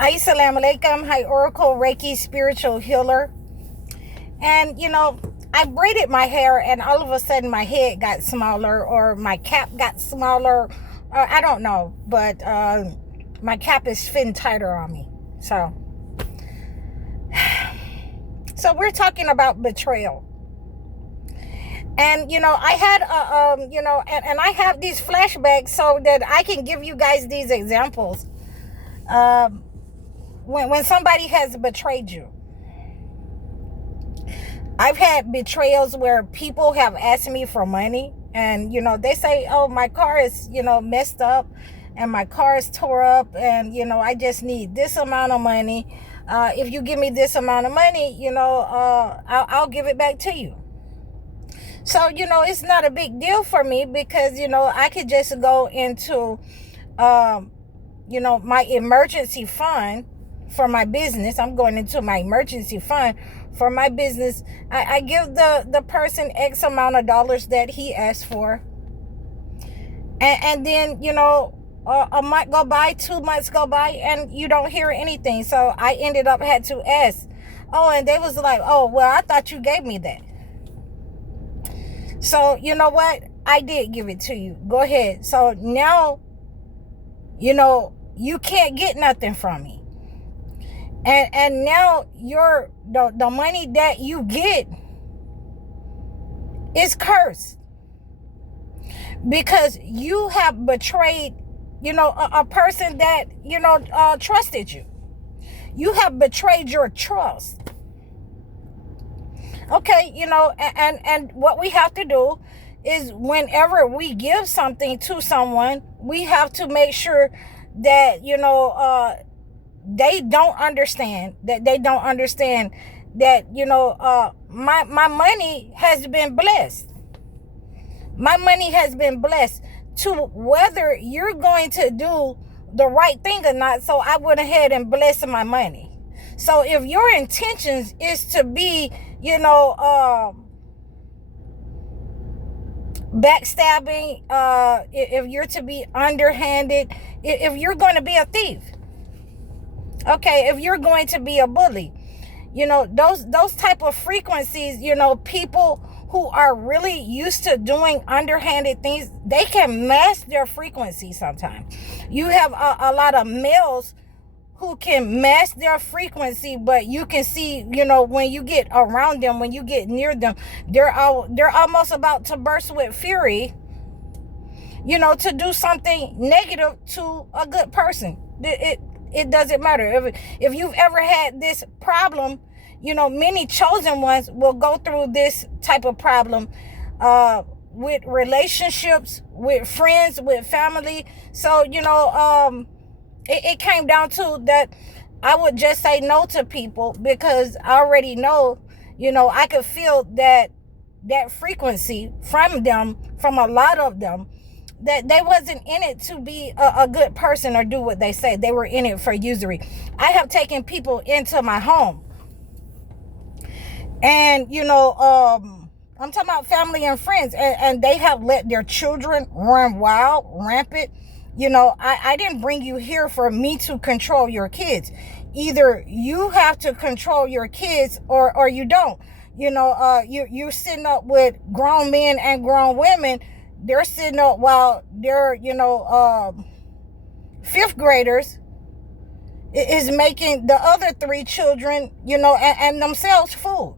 Assalamu alaikum. Hi, Oracle Reiki spiritual healer. And I braided my hair, and all of a sudden my head got smaller, or my cap got smaller, or I don't know, but my cap is fitting tighter on me. So we're talking about betrayal. And I had and I have these flashbacks so that I can give you guys these examples. When somebody has betrayed you. I've had betrayals where people have asked me for money, and they say, oh, my car is messed up, and my car is tore up, and I just need this amount of money. If you give me this amount of money, I'll give it back to you. So it's not a big deal for me, because I could just go into my emergency fund for my business. I'm going into my emergency fund for my business. I give the person X amount of dollars that he asked for. And then, a month go by, 2 months go by, and you don't hear anything. So I ended up had to ask. Oh, and they was like, oh, well, I thought you gave me that. So, you know what? I did give it to you. Go ahead. So now, you can't get nothing from me. And now the money that you get is cursed, because you have betrayed, a person that, trusted you. You have betrayed your trust. Okay, and what we have to do is, whenever we give something to someone, we have to make sure that, they don't understand that my money has been blessed. My money has been blessed to whether you're going to do the right thing or not. So I went ahead and blessed my money. So if your intentions is to be, backstabbing, if you're to be underhanded, if you're going to be a thief, okay, if you're going to be a bully, those type of frequencies, people who are really used to doing underhanded things, they can mask their frequency sometimes. You have a lot of males who can mask their frequency, but you can see, when you get around them, when you get near them, they're almost about to burst with fury, to do something negative to a good person. It doesn't matter. If you've ever had this problem, many chosen ones will go through this type of problem with relationships, with friends, with family. So, it came down to that I would just say no to people, because I already know, I could feel that frequency from them, from a lot of them, that they wasn't in it to be a good person or do what they say. They were in it for usury. I have taken people into my home, and I'm talking about family and friends, and they have let their children run wild, rampant. I didn't bring you here for me to control your kids. Either you have to control your kids, or you don't. You're sitting up with grown men and grown women. They're sitting up while they're, fifth graders is making the other 3 children, and themselves food.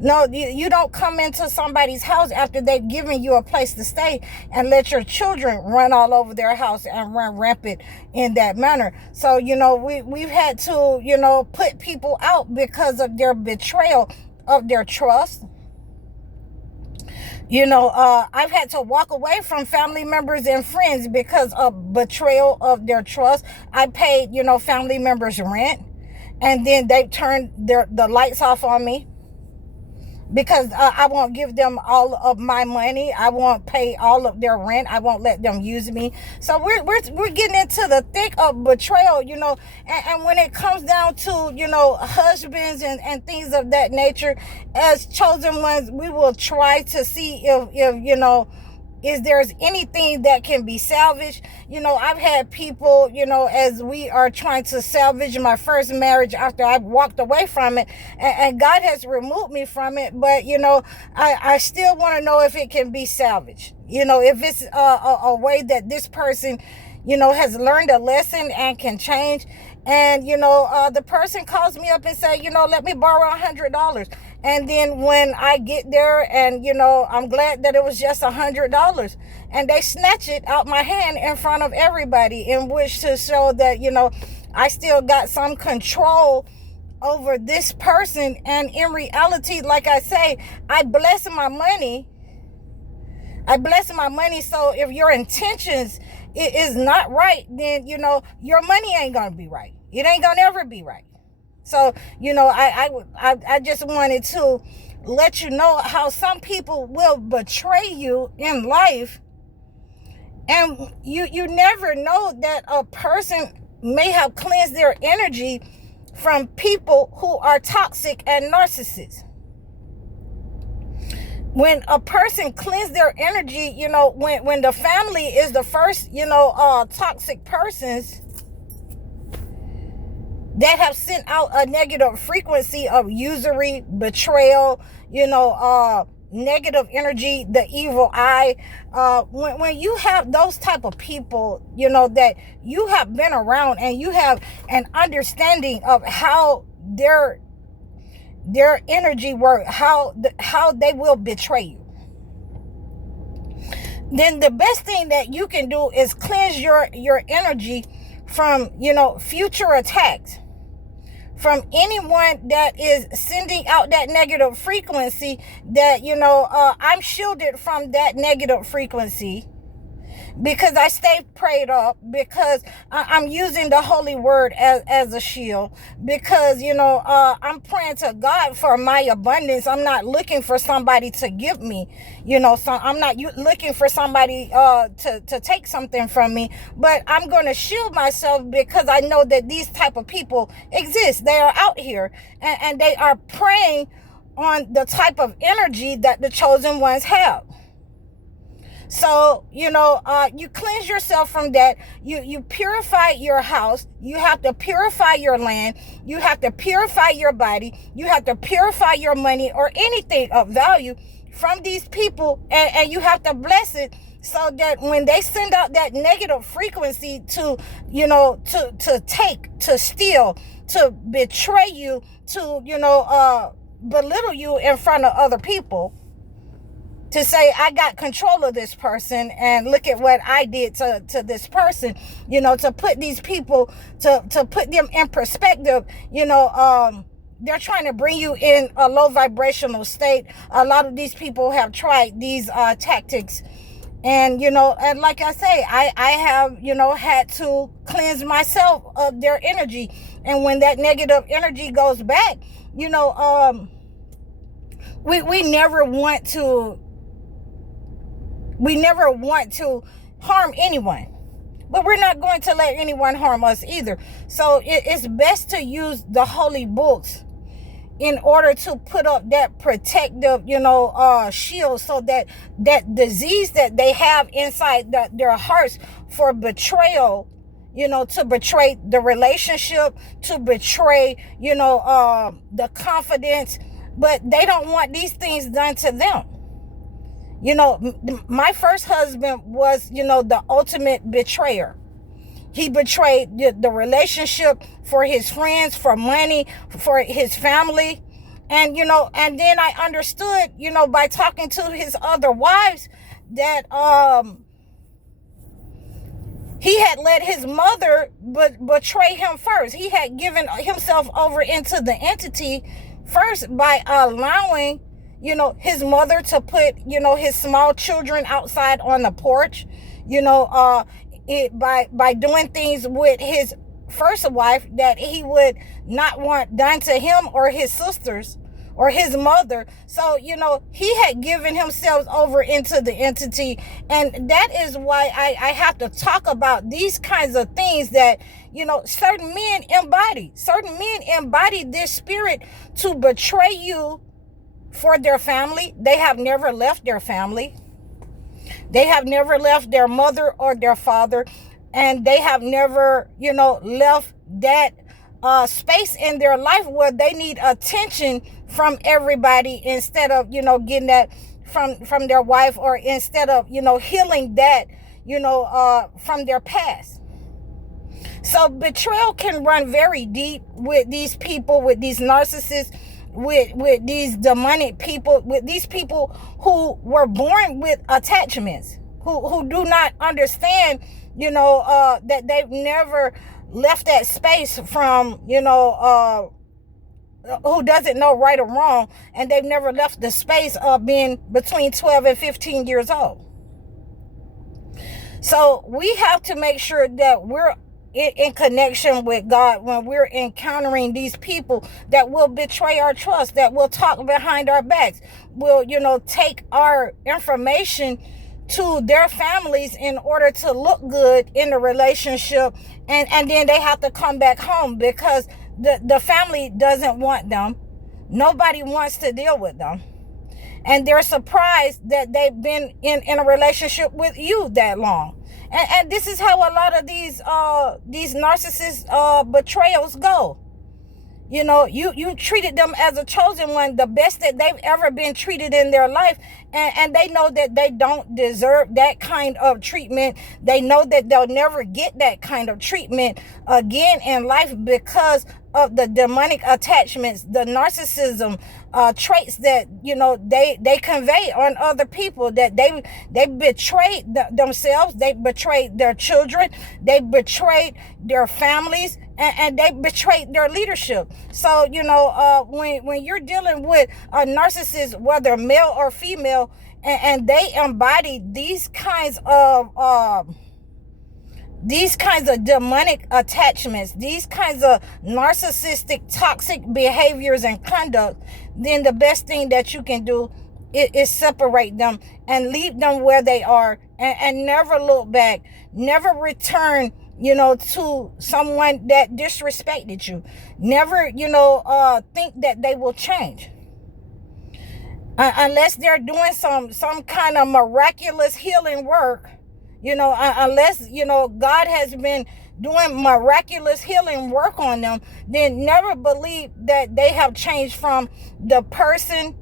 No, you don't come into somebody's house after they've given you a place to stay and let your children run all over their house and run rampant in that manner. So, we've had to, put people out because of their betrayal of their trust. I've had to walk away from family members and friends because of betrayal of their trust. I paid, family members rent, and then they turned the lights off on me, because I won't give them all of my money. I won't pay all of their rent. I won't let them use me. So we're getting into the thick of betrayal, and when it comes down to, husbands and things of that nature, as chosen ones, we will try to see if is there's anything that can be salvaged. I've had people, as we are trying to salvage my first marriage after I walked away from it, and God has removed me from it, but I still want to know if it can be salvaged, if it's a way that this person has learned a lesson and can change. And the person calls me up and say, let me borrow $100. And then when I get there, and I'm glad that it was just $100, and they snatch it out my hand in front of everybody, in which to show that I still got some control over this person. And in reality, like I say, I bless my money. So if your intentions is not right, then your money ain't gonna be right. It ain't gonna ever be right. So I just wanted to let you know how some people will betray you in life, and you never know that a person may have cleansed their energy from people who are toxic and narcissists. When a person cleans their energy, when the family is the first, toxic persons that have sent out a negative frequency of usury, betrayal, negative energy, the evil eye. When you have those type of people, that you have been around, and you have an understanding of how their energy work, how they will betray you, then the best thing that you can do is cleanse your energy from future attacks, from anyone that is sending out that negative frequency. That I'm shielded from that negative frequency because I stay prayed up, because I'm using the holy word as a shield, because I'm praying to God for my abundance. I'm not looking for somebody to give me, so I'm not looking for somebody to take something from me, but I'm going to shield myself, because I know that these type of people exist. They are out here, and they are preying on the type of energy that the chosen ones have. So, you cleanse yourself from that. You purify your house. You have to purify your land. You have to purify your body. You have to purify your money or anything of value from these people. And you have to bless it, so that when they send out that negative frequency to, to take, to steal, to betray you, to, belittle you in front of other people, to say, I got control of this person, and look at what I did to this person, to put these people, to put them in perspective. They're trying to bring you in a low vibrational state. A lot of these people have tried these tactics, and and like I say, I have had to cleanse myself of their energy. And when that negative energy goes back, we never want to harm anyone, but we're not going to let anyone harm us either. So it's best to use the holy books in order to put up that protective, shield, so that disease that they have inside their hearts for betrayal, to betray the relationship, to betray, the confidence, but they don't want these things done to them. My first husband was, the ultimate betrayer. He betrayed the relationship for his friends, for money, for his family. And, and then I understood, by talking to his other wives, that he had let his mother betray him first. He had given himself over into the entity first by allowing his mother to put, his small children outside on the porch, by doing things with his first wife that he would not want done to him or his sisters or his mother. So, he had given himself over into the entity. And that is why I have to talk about these kinds of things that, certain men embody. Certain men embody this spirit to betray you for their family. They have never left their family. They have never left their mother or their father, and they have never, left that space in their life where they need attention from everybody, instead of, getting that from their wife, or instead of, healing that, from their past. So betrayal can run very deep with these people, with these narcissists, with these demonic people, with these people who were born with attachments, who do not understand, that they've never left that space from, who doesn't know right or wrong, and they've never left the space of being between 12 and 15 years old. So we have to make sure that we're in connection with God when we're encountering these people that will betray our trust, that will talk behind our backs, will, take our information to their families in order to look good in the relationship, and then they have to come back home because the family doesn't want them. Nobody wants to deal with them. And they're surprised that they've been in a relationship with you that long. And this is how a lot of these narcissist betrayals go. You treated them as a chosen one, the best that they've ever been treated in their life. And they know that they don't deserve that kind of treatment. They know that they'll never get that kind of treatment again in life because of the demonic attachments, the narcissism traits that, they convey on other people, that they betrayed themselves, they betrayed their children, they betrayed their families, and they betrayed their leadership. So, when you're dealing with a narcissist, whether male or female, and they embody these kinds of demonic attachments, these kinds of narcissistic, toxic behaviors and conduct, then the best thing that you can do is separate them and leave them where they are, and never look back, never return, to someone that disrespected you. Never, think that they will change. Unless they're doing some kind of miraculous healing work, unless, God has been doing miraculous healing work on them, then never believe that they have changed from the person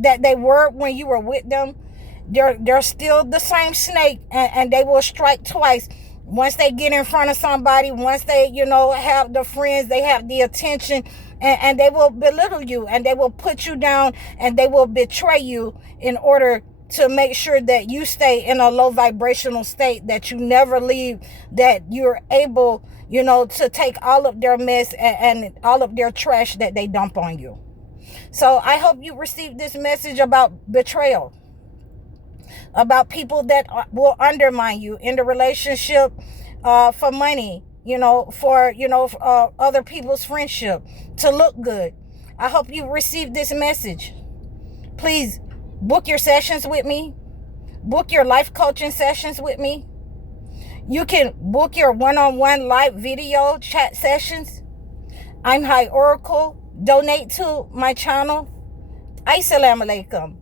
that they were when you were with them. They're still the same snake, and they will strike twice. Once they get in front of somebody, once they, have the friends, they have the attention, and they will belittle you, and they will put you down, and they will betray you in order to make sure that you stay in a low vibrational state, that you never leave, that you're able, to take all of their mess and all of their trash that they dump on you. So I hope you received this message about betrayal, about people that will undermine you in the relationship for money, for other people's friendship, to look good. I hope you received this message. Please book your sessions with me. Book your life coaching sessions with me. You can book your one-on-one live video chat sessions. I'm High Oracle. Donate to my channel. Assalamu alaikum.